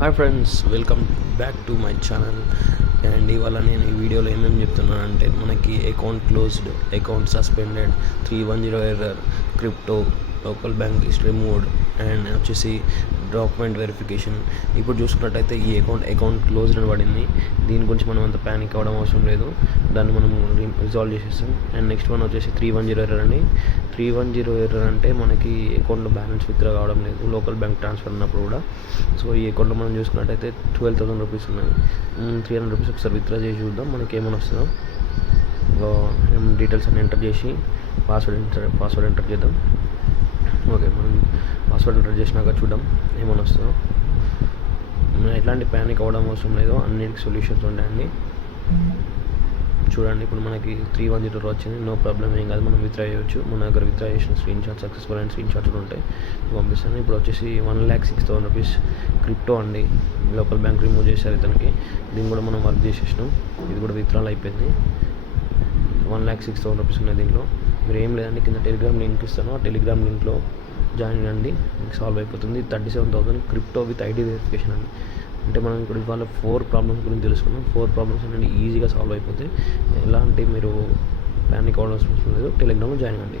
Hi friends, welcome back to my channel. And ఇవాళ నేను ఈ వీడియోలో ఏమేమి చెప్తున్నానంటే, మనకి account closed, account suspended, 310 error, crypto, local bank list removed, and వచ్చేసి డాక్యుమెంట్ వెరిఫికేషన్. ఇప్పుడు చూసుకున్నట్టయితే ఈ అకౌంట్ క్లోజ్డ్ అని పడింది. దీని గురించి మనం అంత ప్యానిక్ అవ్వడం అవసరం లేదు, దాన్ని మనం రిజాల్వ్ చేసేస్తాం. అండ్ నెక్స్ట్ వన్ వచ్చేసి 310 ఎర్రర్ అండి. 310 ఎర్రర్ అంటే మనకి అకౌంట్లో బ్యాలెన్స్ విత్డ్రా కావడం లేదు, లోకల్ బ్యాంక్ ట్రాన్స్ఫర్ ఉన్నప్పుడు కూడా. సో ఈ అకౌంట్లో మనం చూసుకున్నట్టయితే 12,000 రూపీస్ ఉన్నది. 300 రూపీస్ ఒకసారి విత్డ్రా చేసి చూద్దాం మనకి ఏమైనా వస్తుందో. డీటెయిల్స్ అన్ని ఎంటర్ చేసి పాస్వర్డ్ ఎంటర్ చేద్దాం. ఓకే, మనం పాస్వర్డ్ ఎంటర్ చేసినాక చూద్దాం ఏమైనా వస్తుందో. ఎట్లాంటి ప్యానిక్ అవ్వడం అవసరం లేదు, అన్నిటికి సొల్యూషన్స్ ఉంటాయండి. చూడండి, ఇప్పుడు మనకి 310 వచ్చింది, నో ప్రాబ్లం, ఏం కాదు, మనం విత్డ్రా చేయవచ్చు. మన దగ్గర విత్డ్రా చేసిన screen shot successful and screen shots ఉంటాయి, పంపిస్తాను. ఇప్పుడు వచ్చేసి 1,06,000 రూపీస్ క్రిప్టో అండి, లోకల్ బ్యాంక్ రిమూవ్ చేశారు ఇతనికి. దీన్ని కూడా మనం వర్క్ చేసేసినాం, ఇది కూడా విత్డ్రాల్ అయిపోయింది. 1,06,000 రూపీస్ ఉన్నాయి దీంట్లో. మీరు ఏం లేదండి, కింద టెలిగ్రామ్ లింక్ ఇస్తాను, ఆ టెలిగ్రామ్ లింక్లో జాయిన్ అండి, మీకు సాల్వ్ అయిపోతుంది. 37,000 క్రిప్టో విత్ ఐడి వెరిఫికేషన్ అండి. అంటే మనం ఇప్పుడు ఇవాళ 4 ప్రాబ్లమ్స్ గురించి తెలుసుకున్నాం. 4 ప్రాబ్లమ్స్ అనేది ఈజీగా సాల్వ్ అయిపోతాయి. ఎలాంటి మీరు ప్యానిక్ అవ్వాల్సిన అవసరం లేదు, టెలిగ్రామ్లో జాయిన్ అండి.